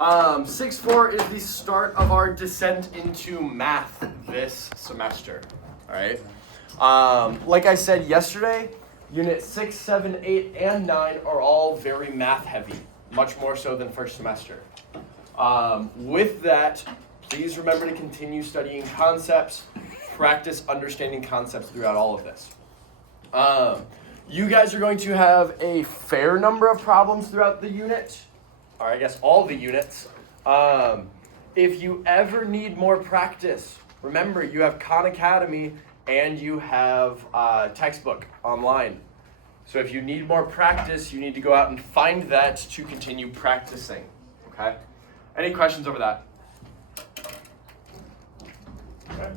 6-4 is the start of our descent into math this semester, all right? Like I said yesterday, Unit 6, 7, 8, and 9 are all very math heavy, much more so than first semester. With that, please remember to continue studying concepts, practice understanding concepts throughout all of this. You guys are going to have a fair number of problems throughout the unit, or I guess all the units. If you ever need more practice, remember you have Khan Academy and you have textbook online. So if you need more practice, you need to go out and find that to continue practicing, okay? Any questions over that? Okay.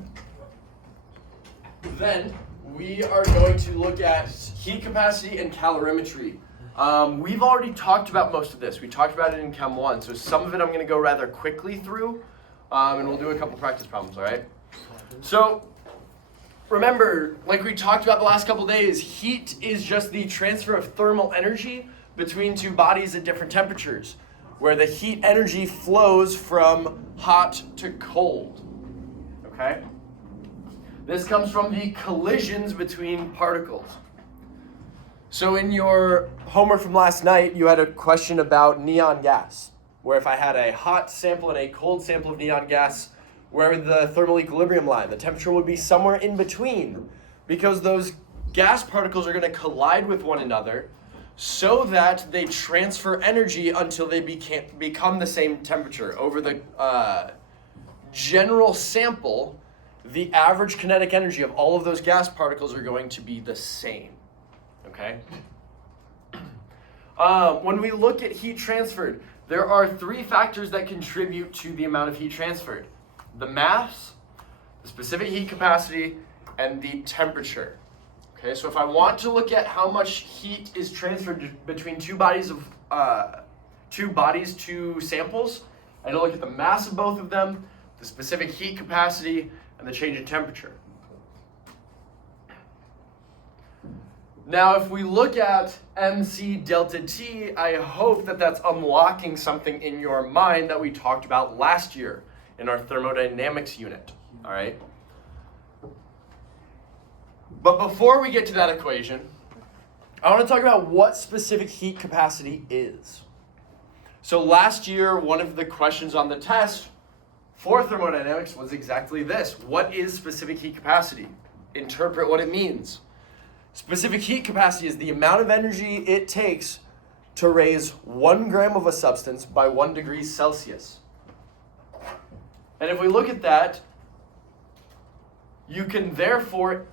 Then we are going to look at heat capacity and calorimetry. We've already talked about most of this. We talked about it in Chem 1, so some of it I'm going to go rather quickly through, and we'll do a couple practice problems, all right? So remember, like we talked about the last couple days, heat is just the transfer of thermal energy between two bodies at different temperatures, where the heat energy flows from hot to cold, okay? This comes from the collisions between particles. So in your homework from last night, you had a question about neon gas, where if I had a hot sample and a cold sample of neon gas, where would the thermal equilibrium lie? The temperature would be somewhere in between, because those gas particles are going to collide with one another so that they transfer energy until they become the same temperature. Over the general sample, the average kinetic energy of all of those gas particles are going to be the same, okay? When we look at heat transferred, there are 3 factors that contribute to the amount of heat transferred: the mass, the specific heat capacity, and the temperature. Okay, so if I want to look at how much heat is transferred between two samples, I look at the mass of both of them, the specific heat capacity, and the change in temperature. Now, if we look at MC delta T, I hope that that's unlocking something in your mind that we talked about last year in our thermodynamics unit, all right? But before we get to that equation, I want to talk about what specific heat capacity is. So last year, one of the questions on the test for thermodynamics was exactly this. What is specific heat capacity? Interpret what it means. Specific heat capacity is the amount of energy it takes to raise 1 gram of a substance by 1 degree Celsius. And if we look at that, you can therefore,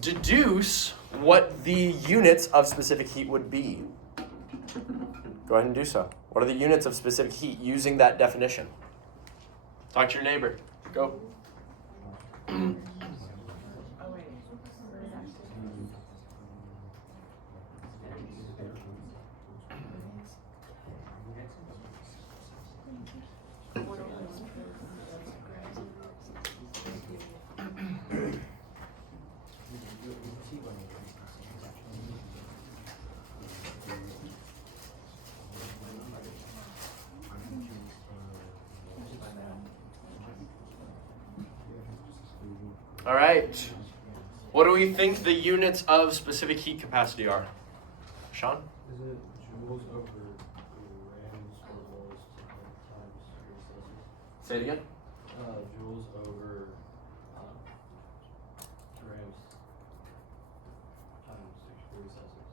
deduce what the units of specific heat would be. Go ahead and do so. What are the units of specific heat using that definition? Talk to your neighbor. Go. All right. What do we think the units of specific heat capacity are? Sean? Is it joules over grams or moles times degrees Celsius? Say it again. Joules over grams times degrees Celsius.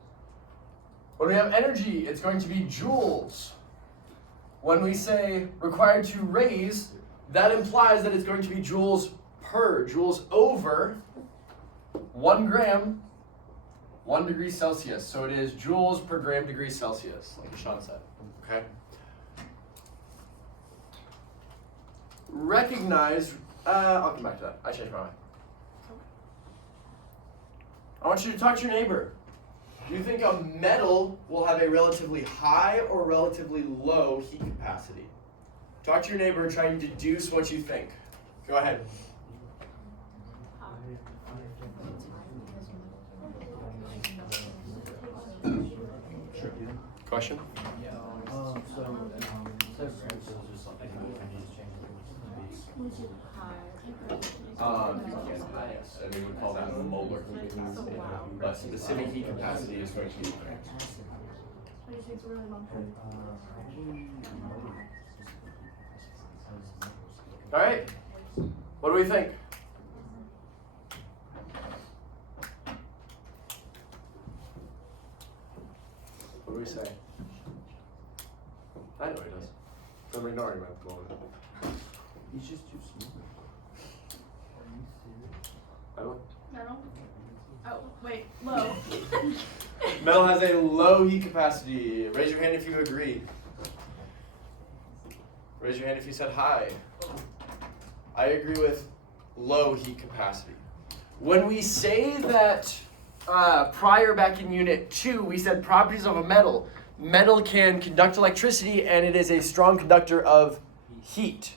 When we have energy, it's going to be joules. When we say required to raise, that implies that it's going to be joules per, joules over 1 gram, 1 degree Celsius. So it is joules per gram degree Celsius, like Sean said, okay? Recognize, I'll come back to that. I changed my mind. I want you to talk to your neighbor. Do you think a metal will have a relatively high or relatively low heat capacity? Talk to your neighbor and try and deduce what you think. Go ahead. Question? Yes, and we would call that molar. But specific heat capacity is going to be different. All right, what do we think? What do we say? I know he does. I'm ignoring him at the moment. He's just too smooth. I don't. Metal? Oh, wait, low. Metal has a low heat capacity. Raise your hand if you agree. Raise your hand if you said hi. I agree with low heat capacity. When we say that prior back in Unit 2, we said properties of a metal. Metal can conduct electricity and it is a strong conductor of heat.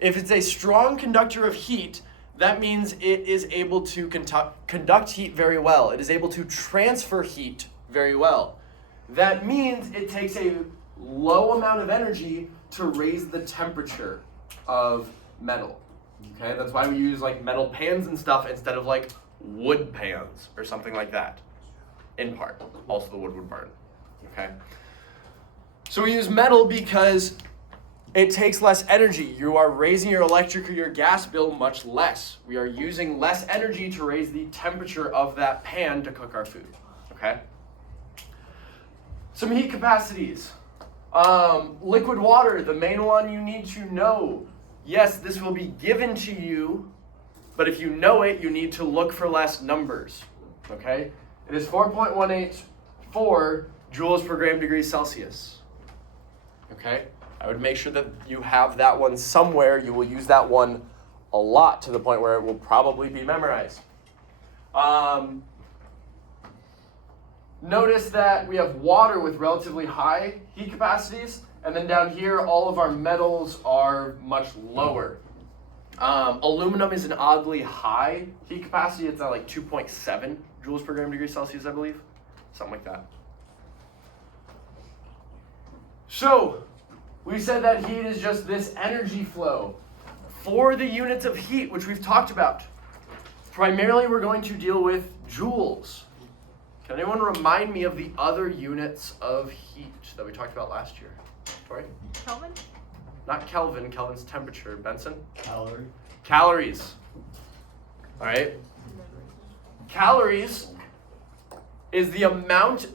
If it's a strong conductor of heat, that means it is able to conduct heat very well. It is able to transfer heat very well. That means it takes a low amount of energy to raise the temperature of metal. Okay, that's why we use like metal pans and stuff instead of like wood pans or something like that. In part, also the wood would burn. Okay, so we use metal because it takes less energy. You are raising your electric or your gas bill much less. We are using less energy to raise the temperature of that pan to cook our food. Okay? Some heat capacities. Liquid water, the main one you need to know. Yes, this will be given to you, but if you know it, you need to look for less numbers. Okay? It is 4.184 joules per gram degree Celsius. Okay? I would make sure that you have that one somewhere. You will use that one a lot to the point where it will probably be memorized. Notice that we have water with relatively high heat capacities, and then down here all of our metals are much lower. Aluminum is an oddly high heat capacity. It's at like 2.7 joules per gram degree Celsius, I believe. Something like that. So, we said that heat is just this energy flow. For the units of heat, which we've talked about, primarily we're going to deal with joules. Can anyone remind me of the other units of heat that we talked about last year? Tori? Kelvin? Not Kelvin, Kelvin's temperature. Benson? Calorie. Calories. All right? Calories is the amount,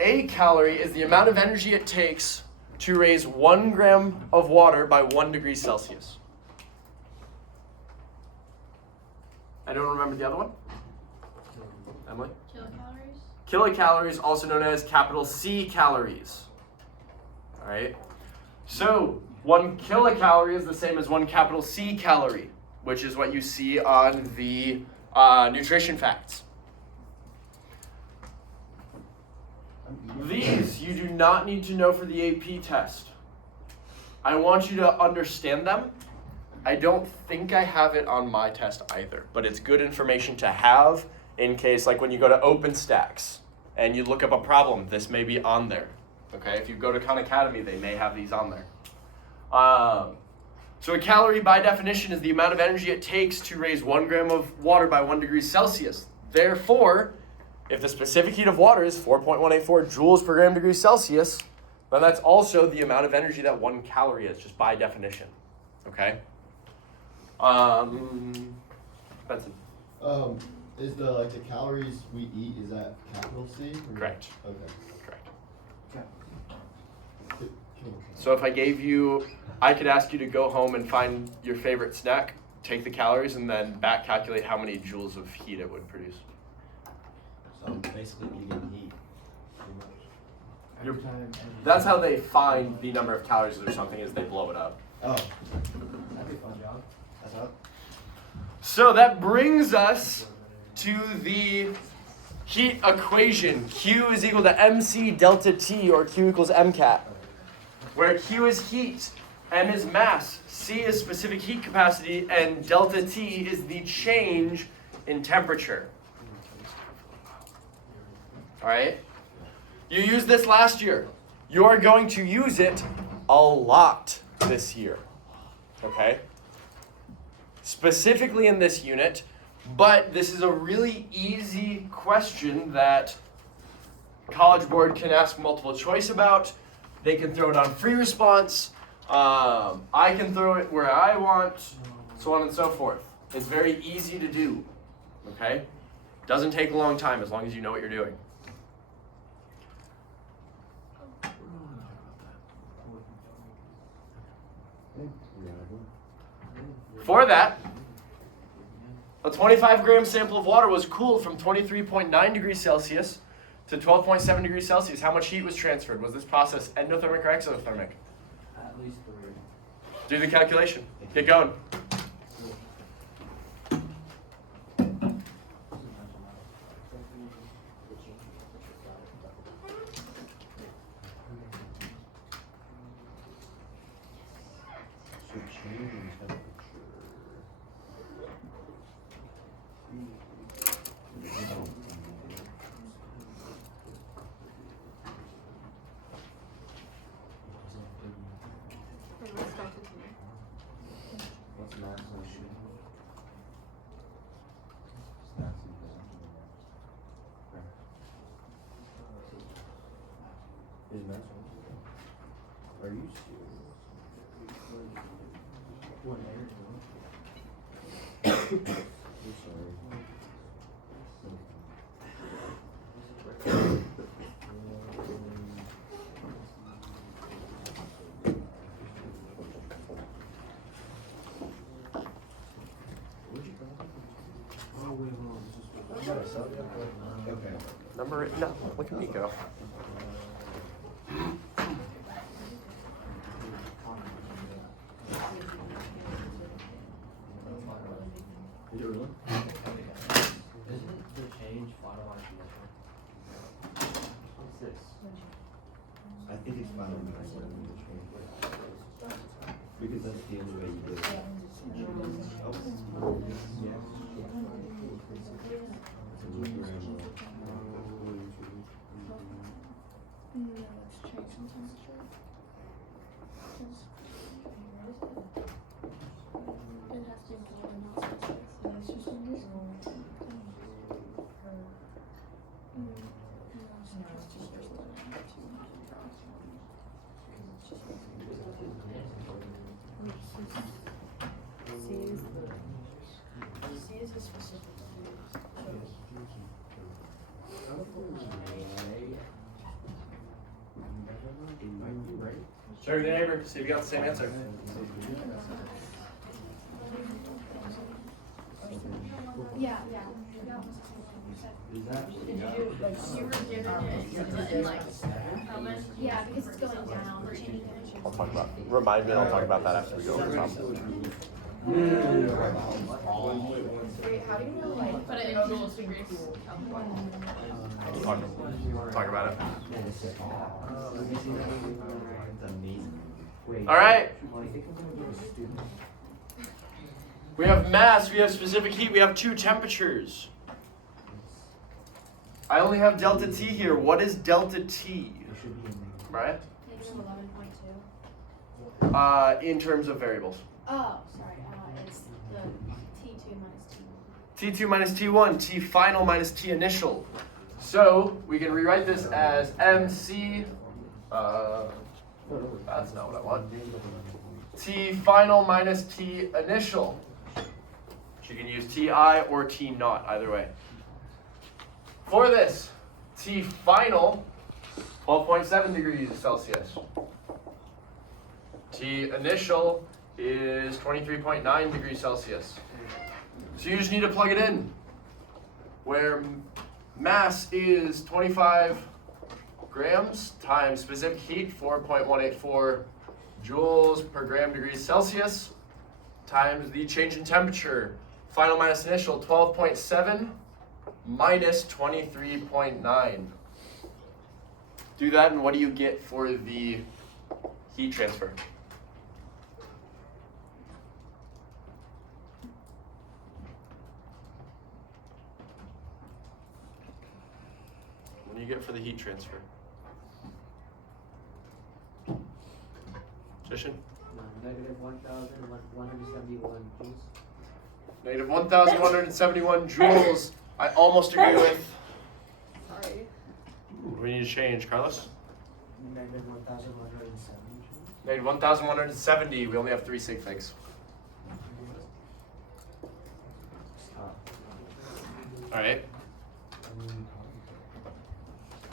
a calorie is the amount of energy it takes to raise 1 gram of water by 1 degree Celsius. Anyone remember the other one? Emily? Kilocalories? Kilocalories, also known as capital C calories. All right. So 1 kilocalorie is the same as 1 capital C calorie, which is what you see on the nutrition facts. These you do not need to know for the AP test. I want you to understand them. I don't think I have it on my test either, but it's good information to have in case, like when you go to OpenStax and you look up a problem, this may be on there. Okay, if you go to Khan Academy, they may have these on there. So a calorie by definition is the amount of energy it takes to raise 1 gram of water by 1 degree Celsius. Therefore, if the specific heat of water is 4.184 joules per gram degree Celsius, then that's also the amount of energy that 1 calorie is, just by definition. Okay? Benson. Is the calories we eat, is that capital C? Correct. Okay. Correct. Ki- So if I gave you, I could ask you to go home and find your favorite snack, take the calories, and then back calculate how many joules of heat it would produce. So basically eating heat, pretty much. That's how they find the number of calories or something, is they blow it up. Oh. That'd be a fun job. That's up. So that brings us to the heat equation. Q is equal to MC delta T, or Q equals MCAT, where Q is heat, M is mass, C is specific heat capacity, and delta T is the change in temperature. All right? You used this last year. You're going to use it a lot this year. Okay? Specifically in this unit, but this is a really easy question that College Board can ask multiple choice about. They can throw it on free response. I can throw it where I want, so on and so forth. It's very easy to do. Okay? Doesn't take a long time as long as you know what you're doing. For that, a 25 gram sample of water was cooled from 23.9 degrees Celsius to 12.7 degrees Celsius. How much heat was transferred? Was this process endothermic or exothermic? At least 3. Do the calculation. Get going. What's mass motion? Is mass motion? Are you serious? What I'm sorry. Oh, wait, hold on. Okay. Number eight. No, look at me go. Is it really? Isn't the change finalized initial? What's this? I think it's final because that's the only way you do it. Share with your neighbor. See if you got the same answer. Yeah. Is that? You were given it in like how much? Yeah, because it's going down. We're changing it. I'll talk about. Remind me, and I'll talk about that after we go over the top. Wait, how do you know like put it in joules degrees? Talk about it. That's amazing. All right. We have mass, we have specific heat, we have two temperatures. I only have delta T here. What is delta T? Right? In terms of variables. Oh, sorry. It's the T2 minus T1. T2 minus T1, T final minus T initial. So we can rewrite this as MC. That's not what I want. T final minus T initial. You can use TI or T naught, either way. For this, T final, 12.7 degrees Celsius. T initial is 23.9 degrees Celsius. So you just need to plug it in. Where mass is 25 grams times specific heat, 4.184 joules per gram degrees Celsius, times the change in temperature, final minus initial, 12.7 minus 23.9. Do that, and what do you get for the heat transfer? What do you get for the heat transfer? Trishan? Negative 1,171 joules. Negative 1,171 joules. I almost agree with. Sorry. We need to change. Carlos? Negative 1,170 joules. Negative 1,170. We only have 3 sig figs. All right.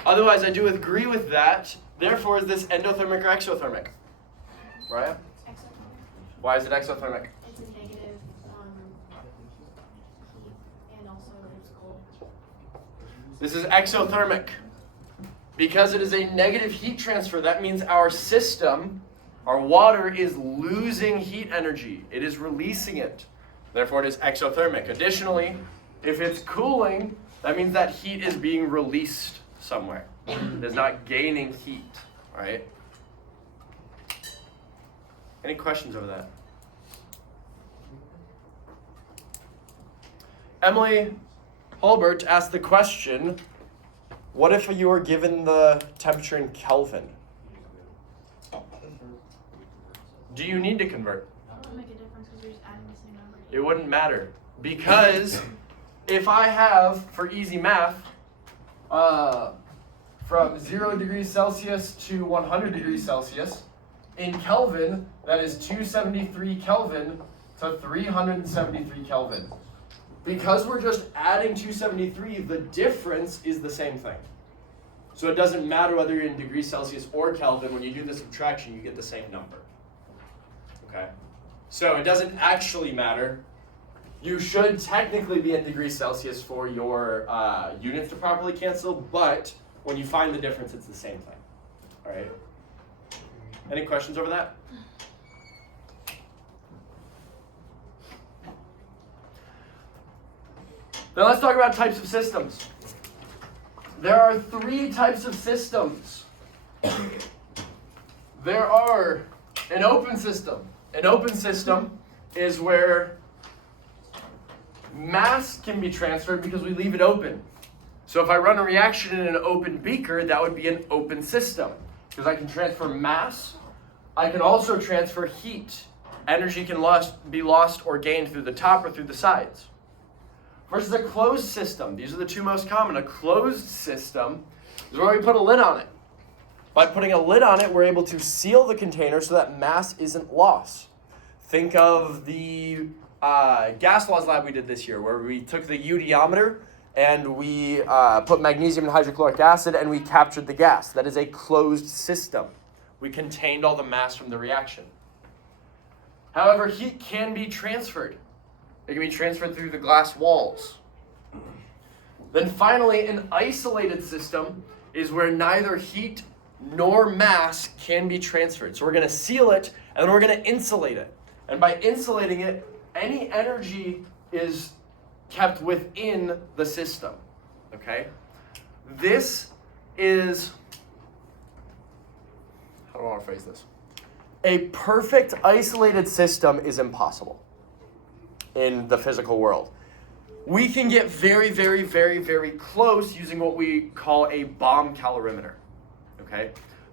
Otherwise, I do agree with that. Therefore, is this endothermic or exothermic? Raya? Exothermic. Why is it exothermic? It's a negative heat, and also it's cold. This is exothermic. Because it is a negative heat transfer, that means our system, our water, is losing heat energy. It is releasing it. Therefore, it is exothermic. Additionally, if it's cooling, that means that heat is being released somewhere. It is not gaining heat, all right? Any questions over that? Emily Holbert asked the question, what if you were given the temperature in Kelvin? Do you need to convert? It won't make a difference because you're just adding the same number. It wouldn't matter. Because if I have, for easy math, from 0 degrees Celsius to 100 degrees Celsius, in Kelvin, that is 273 Kelvin to 373 Kelvin. Because we're just adding 273, the difference is the same thing. So it doesn't matter whether you're in degrees Celsius or Kelvin. When you do the subtraction, you get the same number. Okay? So it doesn't actually matter. You should technically be in degrees Celsius for your units to properly cancel, but when you find the difference, it's the same thing. All right? Any questions over that? Now let's talk about types of systems. There are 3 types of systems. There are an open system. An open system is where mass can be transferred because we leave it open. So if I run a reaction in an open beaker, that would be an open system. Because I can transfer mass. I can also transfer heat. Energy can be lost or gained through the top or through the sides. Versus a closed system. These are the 2 most common. A closed system is where we put a lid on it. By putting a lid on it, we're able to seal the container so that mass isn't lost. Think of the gas laws lab we did this year, where we took the eudiometer and we put magnesium and hydrochloric acid and we captured the gas. That is a closed system. We contained all the mass from the reaction. However, heat can be transferred. It can be transferred through the glass walls. Then finally, an isolated system is where neither heat nor mass can be transferred. So we're going to seal it, and then we're going to insulate it. And by insulating it, any energy is kept within the system. Okay? This is, how do I want to phrase this? A perfect isolated system is impossible in the physical world. We can get very, very, very, very close using what we call a bomb calorimeter. Okay?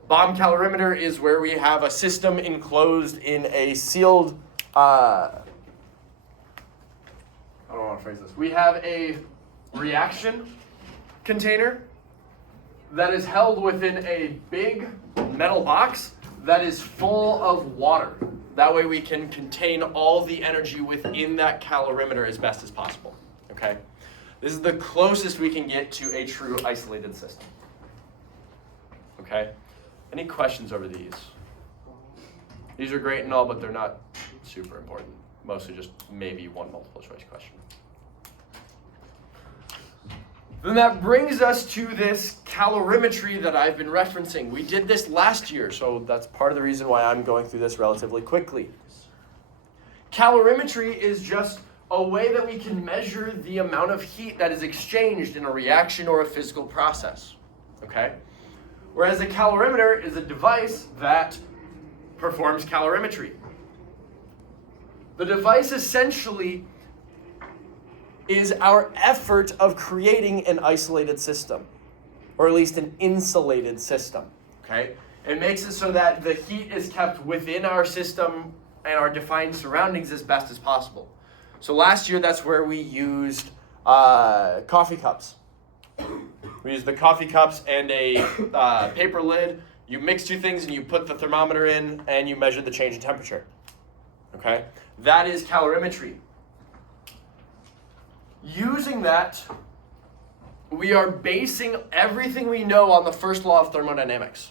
Bomb calorimeter is where we have a system enclosed in a sealed, I don't want to phrase this. We have a reaction container that is held within a big metal box that is full of water. That way we can contain all the energy within that calorimeter as best as possible. Okay? This is the closest we can get to a true isolated system. Okay? Any questions over these? These are great and all, but they're not super important. Mostly just maybe one multiple choice question. Then that brings us to this calorimetry that I've been referencing. We did this last year, so that's part of the reason why I'm going through this relatively quickly. Calorimetry is just a way that we can measure the amount of heat that is exchanged in a reaction or a physical process. Okay? Whereas a calorimeter is a device that performs calorimetry. The device essentially is our effort of creating an isolated system, or at least an insulated system. Okay? It makes it so that the heat is kept within our system and our defined surroundings as best as possible. So last year, that's where we used coffee cups. We used the coffee cups and a paper lid. You mix two things and you put the thermometer in and you measure the change in temperature. Okay? That is calorimetry. Using that, we are basing everything we know on the first law of thermodynamics.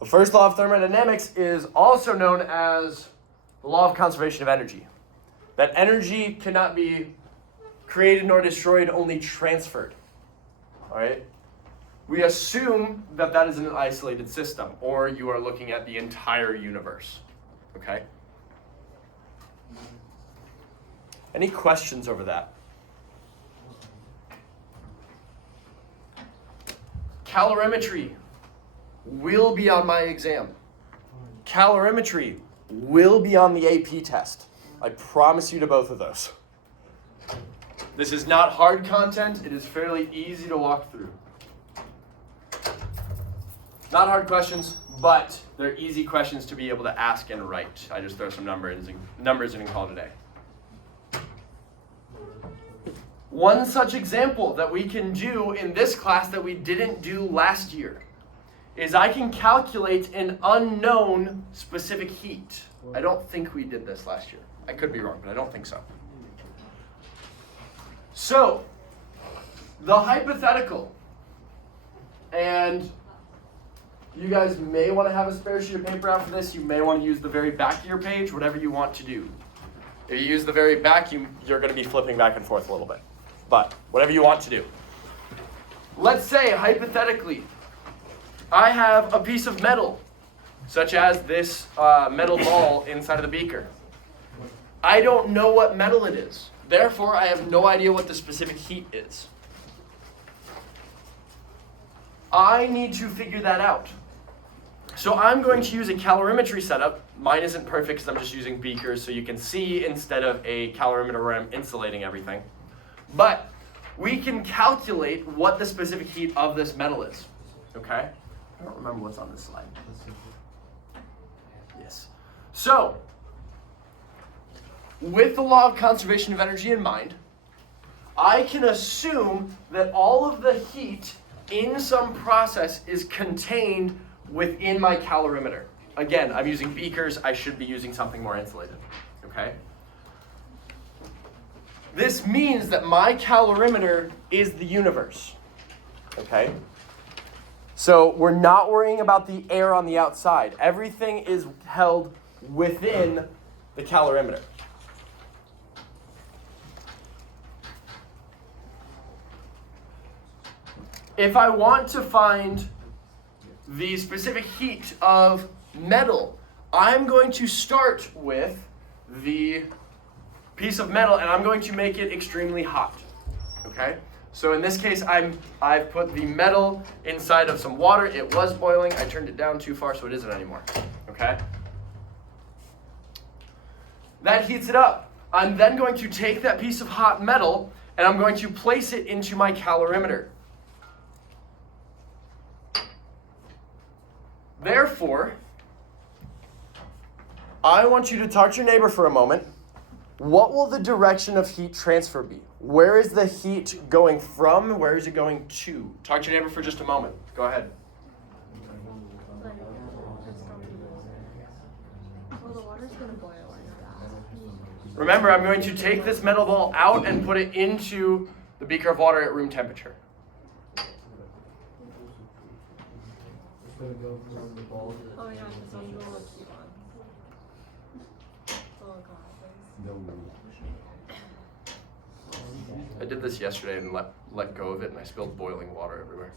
The first law of thermodynamics is also known as the law of conservation of energy. That energy cannot be created nor destroyed, only transferred. All right? We assume that that is an isolated system, or you are looking at the entire universe. Okay? Any questions over that? Calorimetry will be on my exam. Calorimetry will be on the AP test. I promise you to both of those. This is not hard content. It is fairly easy to walk through. Not hard questions, but they're easy questions to be able to ask and write. I just throw some numbers in and call it a day. One such example that we can do in this class that we didn't do last year is I can calculate an unknown specific heat. I don't think we did this last year. I could be wrong, but I don't think so. So, the hypothetical, and you guys may want to have a spare sheet of paper out for this. You may want to use the very back of your page, whatever you want to do. If you use the very back, you're going to be flipping back and forth a little bit. But whatever you want to do. Let's say, hypothetically, I have a piece of metal, such as this metal ball inside of the beaker. I don't know what metal it is. Therefore, I have no idea what the specific heat is. I need to figure that out. So I'm going to use a calorimetry setup. Mine isn't perfect because I'm just using beakers so you can see instead of a calorimeter where I'm insulating everything. But we can calculate what the specific heat of this metal is. Okay? I don't remember what's on this slide. Yes. So, with the law of conservation of energy in mind, I can assume that all of the heat in some process is contained within my calorimeter. Again, I'm using beakers. I should be using something more insulated. Okay? This means that my calorimeter is the universe. Okay? So we're not worrying about the air on the outside. Everything is held within the calorimeter. If I want to find the specific heat of metal, I'm going to start with the piece of metal and I'm going to make it extremely hot. Okay? So in this case, I've put the metal inside of some water. It was boiling. I turned it down too far so it isn't anymore. Okay? That heats it up. I'm then going to take that piece of hot metal and I'm going to place it into my calorimeter. Therefore, I want you to talk to your neighbor for a moment. What will the direction of heat transfer be? Where is the heat going from? Where is it going to? Talk to your neighbor for just a moment. Go ahead. Well, the water's gonna boil like that. Remember, I'm going to take this metal ball out and put it into the beaker of water at room temperature. It's gonna go from the ball to the. Oh yeah, because I'm gonna keep on. Oh god. I did this yesterday and let go of it and I spilled boiling water everywhere.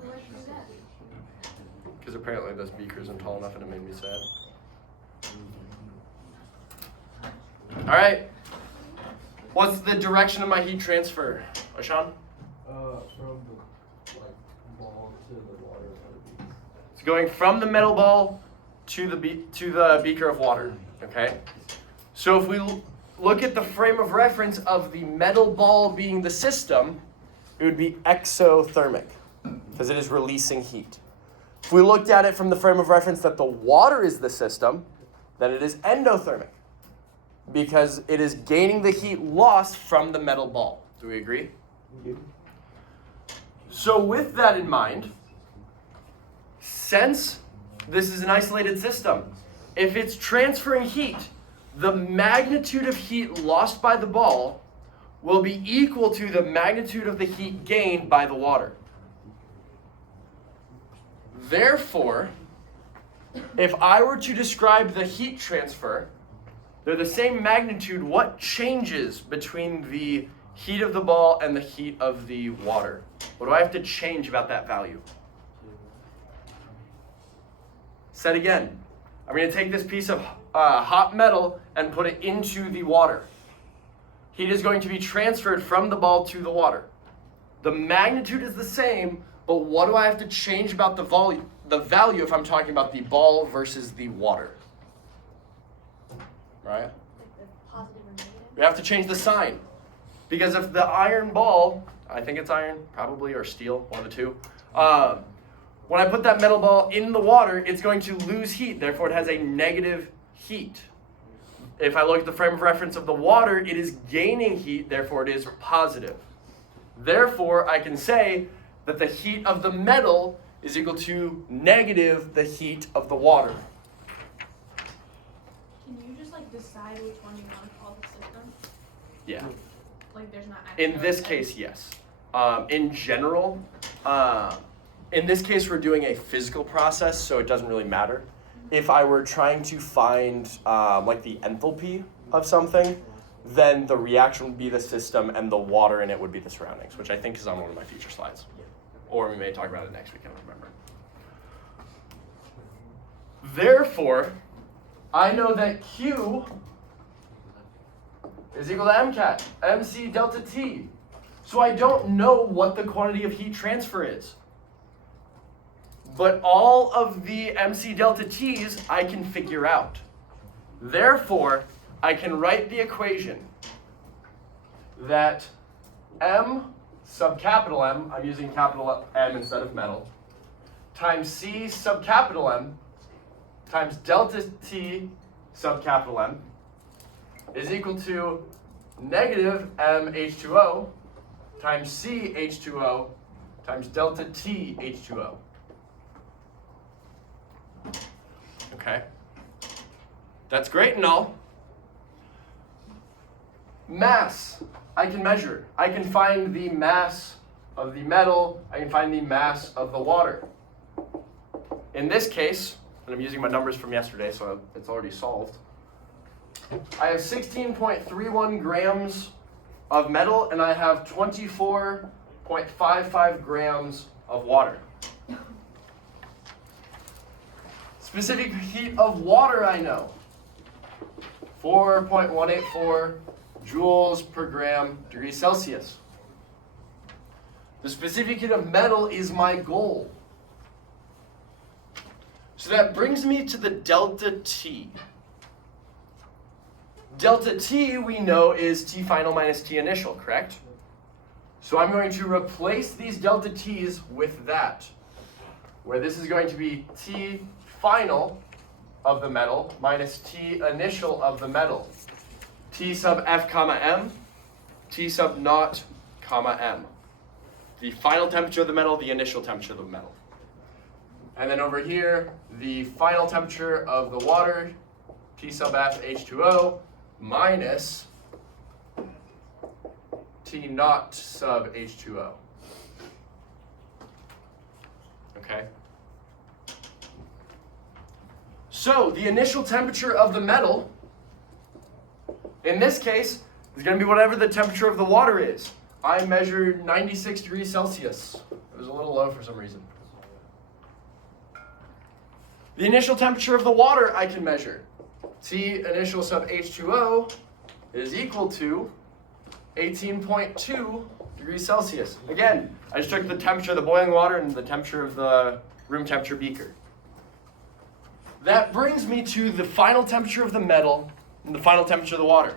Where'd you do that? Because apparently this beaker isn't tall enough and it made me sad. All right. What's the direction of my heat transfer, Ashan? From the ball to the water. It's going from the metal ball to the beaker of water. Okay. So if we look at the frame of reference of the metal ball being the system, it would be exothermic because it is releasing heat. If we looked at it from the frame of reference that the water is the system, then it is endothermic because it is gaining the heat lost from the metal ball. Do we agree? Yeah. So with that in mind, since this is an isolated system, if it's transferring heat, the magnitude of heat lost by the ball will be equal to the magnitude of the heat gained by the water. Therefore, if I were to describe the heat transfer, they're the same magnitude. What changes between the heat of the ball and the heat of the water? What do I have to change about that value? Said again, I'm going to take this piece of hot metal and put it into the water. Heat is going to be transferred from the ball to the water. The magnitude is the same, but what do I have to change about the value if I'm talking about the ball versus the water? Right? Like the positive or negative? We have to change the sign. Because if the iron ball, I think it's iron, probably, or steel, one of the two, when I put that metal ball in the water, it's going to lose heat. Therefore, it has a negative heat. If I look at the frame of reference of the water, it is gaining heat. Therefore, it is positive. Therefore, I can say that the heat of the metal is equal to negative the heat of the water. Can you just like decide which one you want to call the system? Yeah. Like there's not In actually this case, yes. In general, in this case, we're doing a physical process, so it doesn't really matter. If I were trying to find like the enthalpy of something, then the reaction would be the system and the water in it would be the surroundings, which I think is on one of my future slides. Or we may talk about it next week, I don't remember. Therefore, I know that Q is equal to MCAT, MC delta T. So I don't know what the quantity of heat transfer is. But all of the MC delta T's I can figure out. Therefore, I can write the equation that M sub capital M, I'm using capital M instead of metal, times C sub capital M times delta T sub capital M is equal to negative M H2O times C H2O times delta T H2O. Okay, that's great and all. Mass, I can measure. I can find the mass of the metal. I can find the mass of the water. In this case, and I'm using my numbers from yesterday, so it's already solved. I have 16.31 grams of metal, and I have 24.55 grams of water. Specific heat of water I know. 4.184 joules per gram degrees Celsius. The specific heat of metal is my goal. So that brings me to the delta T. Delta T we know is T final minus T initial, correct? So I'm going to replace these delta T's with that, where this is going to be T final of the metal minus T initial of the metal. T sub F comma M, T sub naught comma M. The final temperature of the metal, the initial temperature of the metal. And then over here, the final temperature of the water, T sub F H2O minus T naught sub H2O. Okay? So the initial temperature of the metal, in this case, is going to be whatever the temperature of the water is. I measured 96 degrees Celsius. It was a little low for some reason. The initial temperature of the water I can measure. T initial sub H2O is equal to 18.2 degrees Celsius. Again, I just took the temperature of the boiling water and the temperature of the room temperature beaker. That brings me to the final temperature of the metal and the final temperature of the water.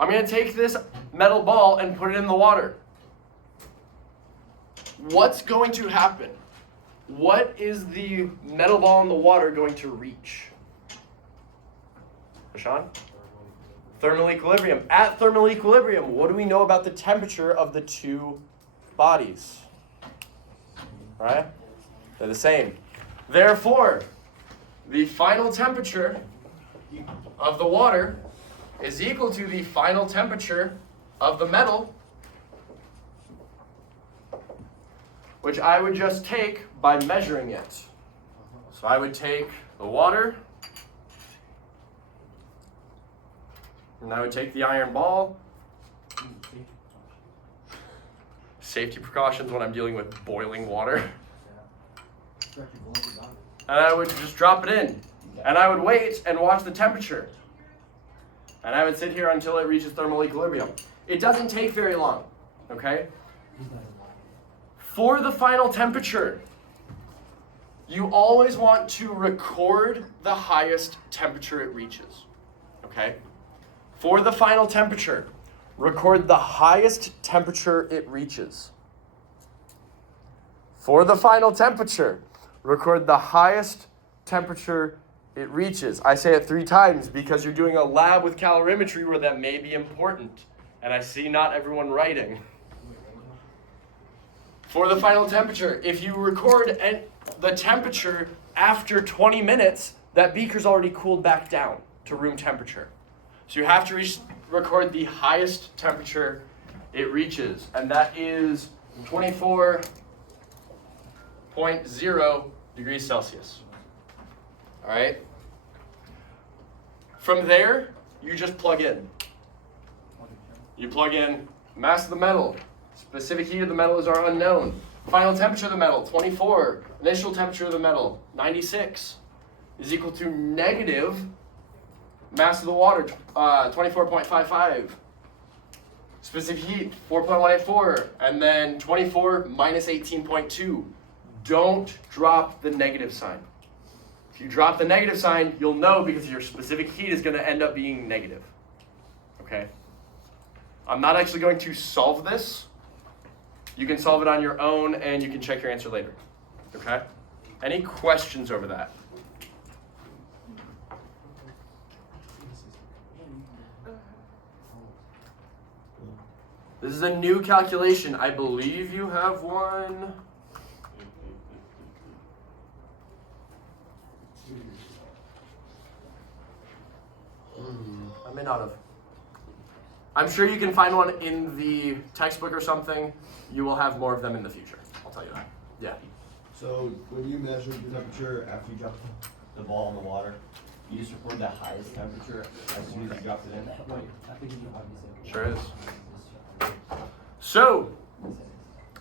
I'm going to take this metal ball and put it in the water. What's going to happen? what is the metal ball in the water going to reach? Rashawn? Thermal equilibrium. At thermal equilibrium, what do we know about the temperature of the two bodies? All right? They're the same. Therefore, the final temperature of the water is equal to the final temperature of the metal, which I would just take by measuring it. So I would take the water, and I would take the iron ball. Safety precautions when I'm dealing with boiling water. And I would just drop it in. And I would wait and watch the temperature. And I would sit here until it reaches thermal equilibrium. It doesn't take very long, okay? For the final temperature, you always want to record the highest temperature it reaches, okay? For the final temperature, record the highest temperature it reaches. For the final temperature, record the highest temperature it reaches. I say it 3 times because you're doing a lab with calorimetry where that may be important. And I see not everyone writing. For the final temperature, if you record the temperature after 20 minutes, that beaker's already cooled back down to room temperature. So you have to record the highest temperature it reaches, and that is 24.0 degrees Celsius. All right? From there, you just plug in. You plug in mass of the metal. Specific heat of the metal is our unknown. Final temperature of the metal, 24. Initial temperature of the metal, 96, is equal to negative mass of the water, 24.55. Specific heat, 4.184. And then 24 minus 18.2. Don't drop the negative sign. If you drop the negative sign, you'll know because your specific heat is going to end up being negative. Okay? I'm not actually going to solve this. You can solve it on your own and you can check your answer later. Okay? Any questions over that? This is a new calculation. I believe you have one. I may not have. I'm sure you can find one in the textbook or something. You will have more of them in the future. I'll tell you that. Yeah. So when you measure the temperature after you drop the ball in the water, you just record the highest temperature as soon as you drop it in? Sure is. So,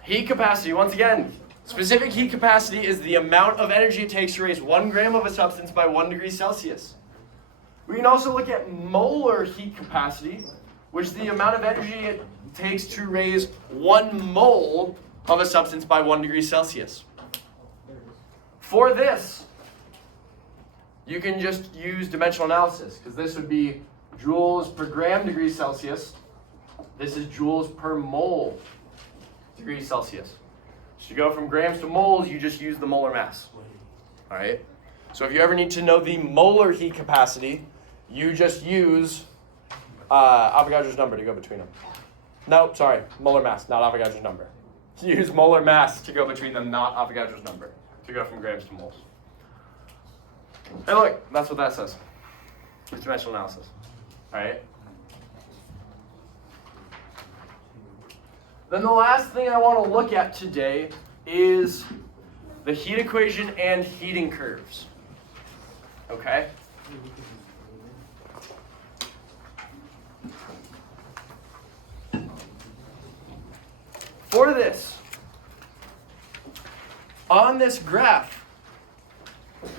heat capacity, once again, specific heat capacity is the amount of energy it takes to raise 1 gram of a substance by 1 degree Celsius. We can also look at molar heat capacity, which is the amount of energy it takes to raise 1 mole of a substance by 1 degree Celsius. For this, you can just use dimensional analysis, because this would be joules per gram degree Celsius. This is joules per mole degrees Celsius. So you go from grams to moles, you just use the molar mass. All right? So if you ever need to know the molar heat capacity, you just use Avogadro's number to go between them. No, sorry, molar mass, not Avogadro's number. You use molar mass to go between them, not Avogadro's number, to go from grams to moles. Hey, look, that's what that says. It's dimensional analysis. All right? Then the last thing I want to look at today is the heat equation and heating curves. Okay? For this, on this graph,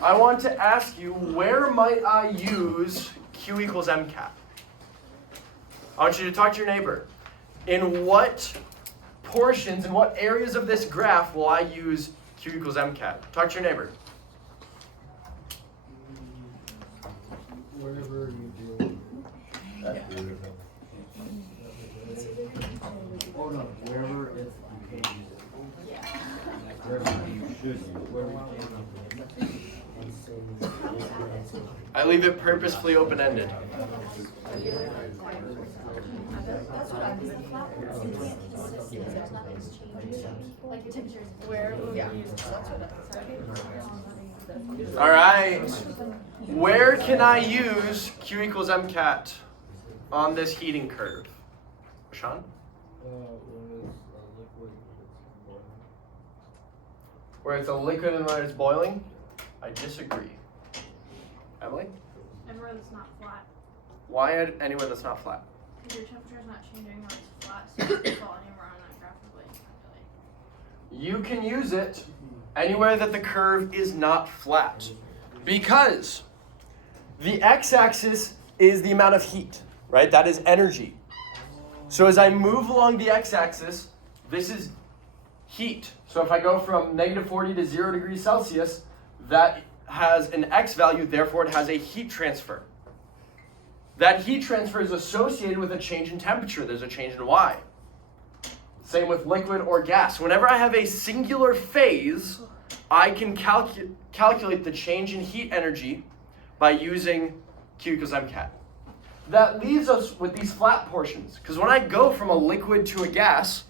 I want to ask you, where might I use Q equals MCAP? I want you to talk to your neighbor. In what portions, in what areas of this graph will I use Q equals MCAP? Talk to your neighbor. Wherever you do. That's beautiful. Oh no, wherever it's wherever you I leave it purposefully open-ended. That's what I was like. You can't consistently, there's nothing's changing. Like the temperature is where, yeah. All right. Where can I use Q equals MCAT on this heating curve? Sean? Where it's a liquid and when it's boiling? I disagree. Emily? Everywhere that's not flat. Why anywhere that's not flat? Because your temperature's not changing when it's flat, so you can fall anywhere on that graph of like calculate. You can use it anywhere that the curve is not flat. Because the x-axis is the amount of heat, right? That is energy. So as I move along the x-axis, this is heat. So if I go from negative 40 to 0 degrees Celsius, that has an x value, therefore it has a heat transfer. That heat transfer is associated with a change in temperature. There's a change in y. Same with liquid or gas. Whenever I have a singular phase, I can calculate the change in heat energy by using Q equals MCAT. That leaves us with these flat portions. Because when I go from a liquid to a gas,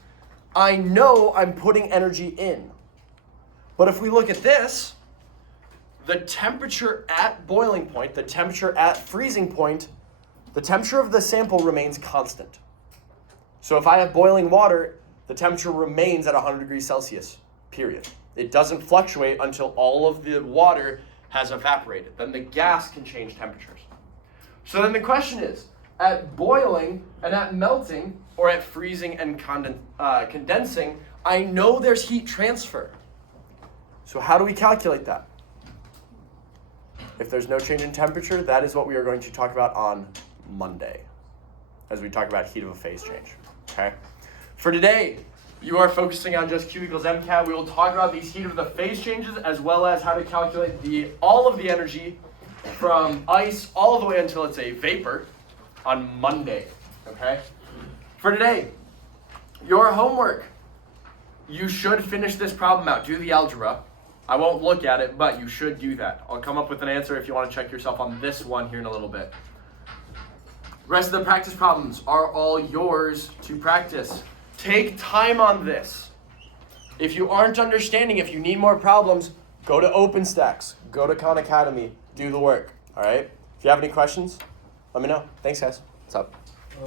I know I'm putting energy in. But if we look at this, the temperature at boiling point, the temperature at freezing point, the temperature of the sample remains constant. So if I have boiling water, the temperature remains at 100 degrees Celsius, period. It doesn't fluctuate until all of the water has evaporated. Then the gas can change temperatures. So then the question is, at boiling and at melting, or at freezing and condensing, I know there's heat transfer. So how do we calculate that? If there's no change in temperature, that is what we are going to talk about on Monday, as we talk about heat of a phase change, okay? For today, you are focusing on just Q equals MCAT. We will talk about these heat of the phase changes, as well as how to calculate all of the energy from ice all the way until it's a vapor on Monday, okay? For today, your homework, you should finish this problem out. Do the algebra. I won't look at it, but you should do that. I'll come up with an answer if you want to check yourself on this one here in a little bit. The rest of the practice problems are all yours to practice. Take time on this. If you aren't understanding, if you need more problems, go to OpenStax, go to Khan Academy, do the work, all right? If you have any questions, let me know. Thanks, guys. What's up? So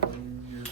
when